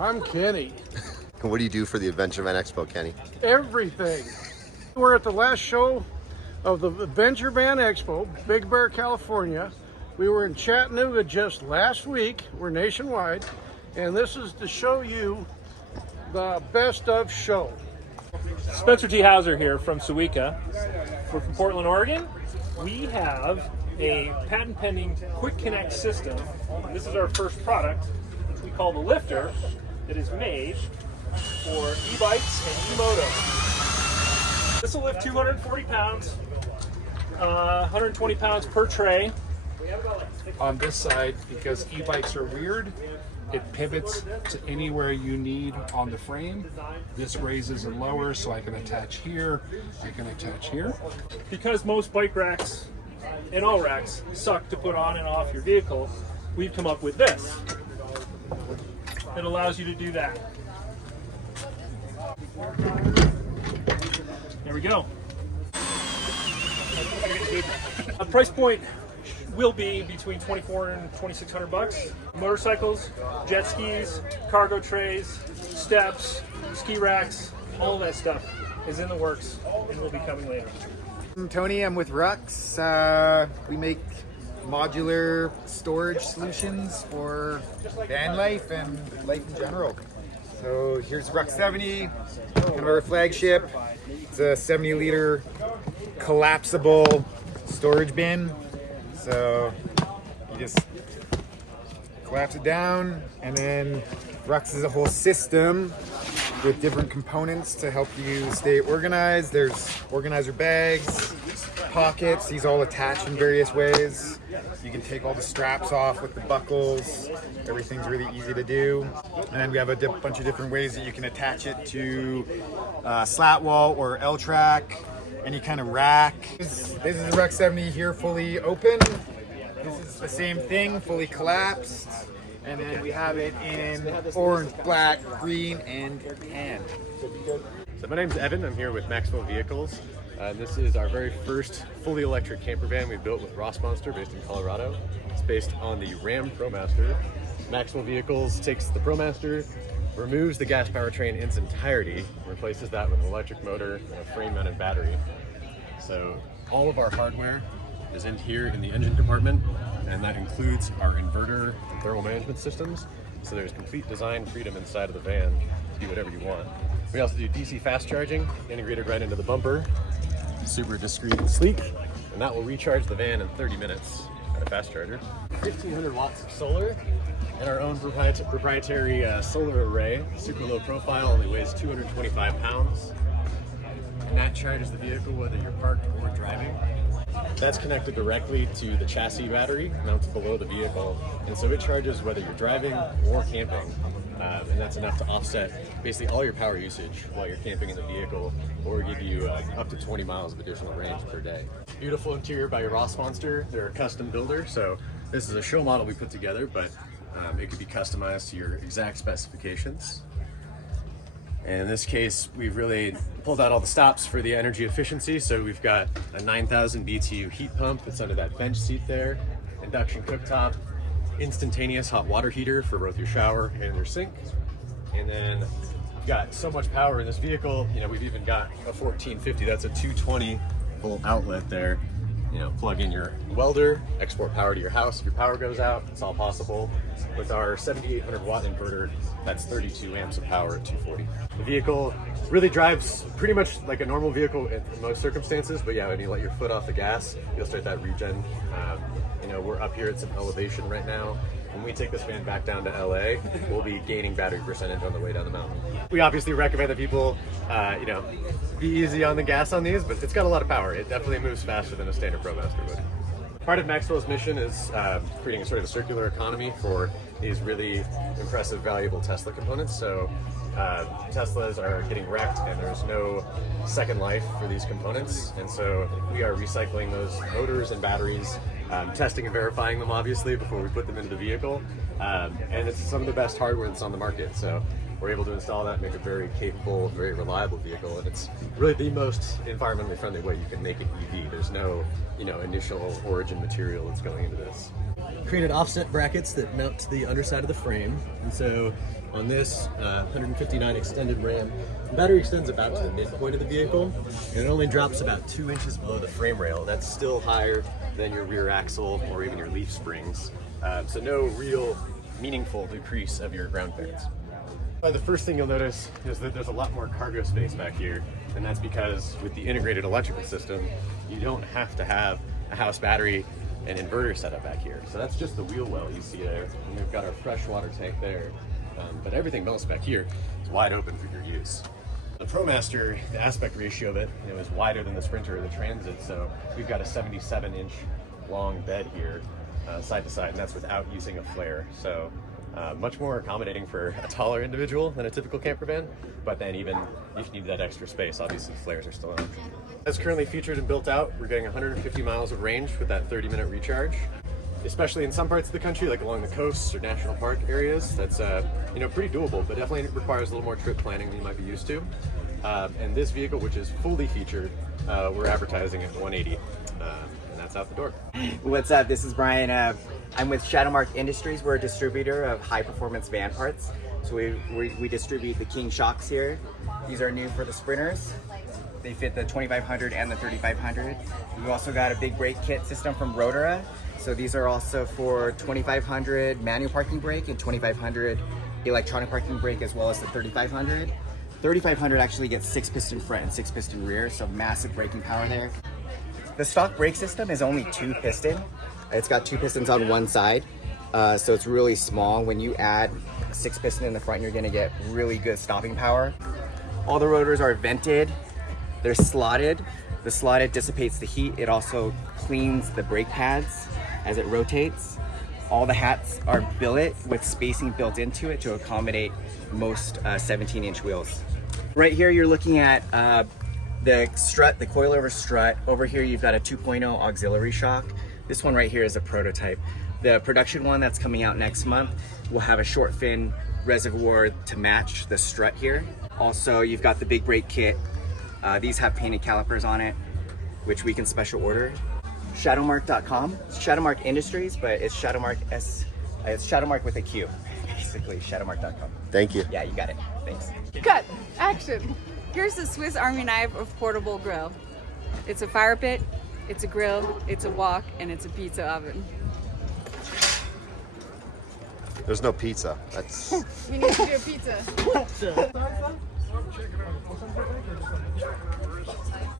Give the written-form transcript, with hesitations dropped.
I'm Kenny. And what do you do for the Adventure Van Expo, Kenny? Everything. We're at the last show of the Adventure Van Expo, Big Bear, California. We were in Chattanooga just last week. We're nationwide. And this is to show you the best of show. Spencer T. Hauser here from Suica. We're from Portland, Oregon. We have a patent pending quick connect system. This is our first product, which we call the lifter, that is made for e-bikes and e-moto. This will lift 240 pounds, 120 pounds per tray. On this side, because e-bikes are weird, it pivots to anywhere you need on the frame. This raises and lowers, so I can attach here, I can attach here. Because most bike racks and all racks suck to put on and off your vehicle, we've come up with this. It allows you to do that. There we go. A price point will be between $2,400 and $2,600. Motorcycles, jet skis, cargo trays, steps, ski racks, all of that stuff is in the works and will be coming later. I'm Tony, I'm with Rucks. We make modular storage solutions for van life and life in general. So here's Rucks 70, kind of our flagship. It's a 70-liter collapsible storage bin. So you just collapse it down, and then Rucks is a whole system with different components to help you stay organized. There's organizer bags, pockets, these all attach in various ways. You can take all the straps off with the buckles. Everything's really easy to do. And then we have a bunch of different ways that you can attach it to slat wall or L-track, any kind of rack. This is the Rucks 70 here, fully open. This is the same thing, fully collapsed. And then we have it in orange, black, green, and tan. So my name's Evan. I'm here with Maxell Vehicles. This is our very first fully electric camper van we built with Ross Monster, based in Colorado. It's based on the Ram ProMaster. Maxell Vehicles takes the ProMaster, removes the gas powertrain in its entirety, replaces that with an electric motor and a frame-mounted battery. So all of our hardware is in here in the engine compartment, and that includes our inverter and thermal management systems. So there's complete design freedom inside of the van to do whatever you want. We also do DC fast charging, integrated right into the bumper, super discreet and sleek, and that will recharge the van in 30 minutes at a fast charger. 1,500 watts of solar, and our own proprietary solar array, super low profile, only weighs 225 pounds. And that charges the vehicle whether you're parked or driving. That's connected directly to the chassis battery mounted below the vehicle, and so it charges whether you're driving or camping, and that's enough to offset basically all your power usage while you're camping in the vehicle, or give you up to 20 miles of additional range per day. Beautiful interior by Ross Monster. They're a custom builder, so this is a show model we put together, but it could be customized to your exact specifications. And in this case, we've really pulled out all the stops for the energy efficiency. So we've got a 9,000 BTU heat pump that's under that bench seat there, induction cooktop, instantaneous hot water heater for both your shower and your sink. And then we've got so much power in this vehicle, you know, we've even got a 1450, that's a 220 volt outlet there. You know, plug in your welder, export power to your house if your power goes out, it's all possible. With our 7,800 watt inverter, that's 32 amps of power at 240. The vehicle really drives pretty much like a normal vehicle in most circumstances, but yeah, when you let your foot off the gas, you'll start that regen. You know, we're up here at some elevation right now. When we take this van back down to LA, we'll be gaining battery percentage on the way down the mountain. We obviously recommend that people, you know, be easy on the gas on these, but it's got a lot of power. It definitely moves faster than a standard ProMaster would. Part of Maxell's mission is creating a sort of a circular economy for these really impressive, valuable Tesla components. So Teslas are getting wrecked and there's no second life for these components. And so we are recycling those motors and batteries, testing and verifying them obviously before we put them into the vehicle. And it's some of the best hardware that's on the market. So we're able to install that and make a very capable, very reliable vehicle. And it's really the most environmentally friendly way you can make an EV. There's no, you know, initial origin material that's going into this. Created offset brackets that mount to the underside of the frame, and so On this 159 extended ram, the battery extends about to the midpoint of the vehicle, and it only drops about 2 inches below the frame rail. That's still higher than your rear axle or even your leaf springs. So no real meaningful decrease of your ground clearance. The first thing you'll notice is that there's a lot more cargo space back here, and that's because with the integrated electrical system, you don't have to have a house battery and inverter setup back here. So that's just the wheel well you see there, and we've got our freshwater tank there. But everything else back here is wide open for your use. The ProMaster, the aspect ratio of it, is wider than the Sprinter or the Transit, so we've got a 77-inch long bed here, side to side, and that's without using a flare. So much more accommodating for a taller individual than a typical camper van, but then even if you need that extra space, obviously flares are still an option. As currently featured and built out, we're getting 150 miles of range with that 30-minute recharge. Especially in some parts of the country, like along the coasts or national park areas, that's pretty doable, but definitely requires a little more trip planning than you might be used to. And this vehicle, which is fully featured, we're advertising at $180, and that's out the door. What's up? This is Brian. I'm with ShadowMark Industries. We're a distributor of high-performance van parts. So we distribute the King shocks here. These are new for the Sprinters. They fit the 2500 and the 3500. We've also got a big brake kit system from Rotora. So these are also for 2500 manual parking brake and 2500 electronic parking brake, as well as the 3500. 3500 actually gets 6-piston front and 6-piston rear, so massive braking power there. The stock brake system is only 2-piston. It's got 2 pistons on one side, so it's really small. When you add a 6-piston in the front, you're gonna get really good stopping power. All the rotors are vented. They're slotted. The slotted dissipates the heat. It also cleans the brake pads as it rotates. All the hats are billet with spacing built into it to accommodate most 17-inch wheels. Right here you're looking at the strut, the coilover strut. Over here you've got a 2.0 auxiliary shock. This one right here is a prototype. The production one that's coming out next month will have a short fin reservoir to match the strut here. Also, you've got the big brake kit. These have painted calipers on it, which we can special order. ShadowMark.com. It's ShadowMark Industries, but it's ShadowMark it's ShadowMark with a Q, basically. ShadowMark.com. Thank you. Yeah, you got it. Thanks. Cut! Action! Here's the Swiss Army knife of portable grill. It's a fire pit, it's a grill, it's a wok, and it's a pizza oven. There's no pizza. That's. We need to do a pizza.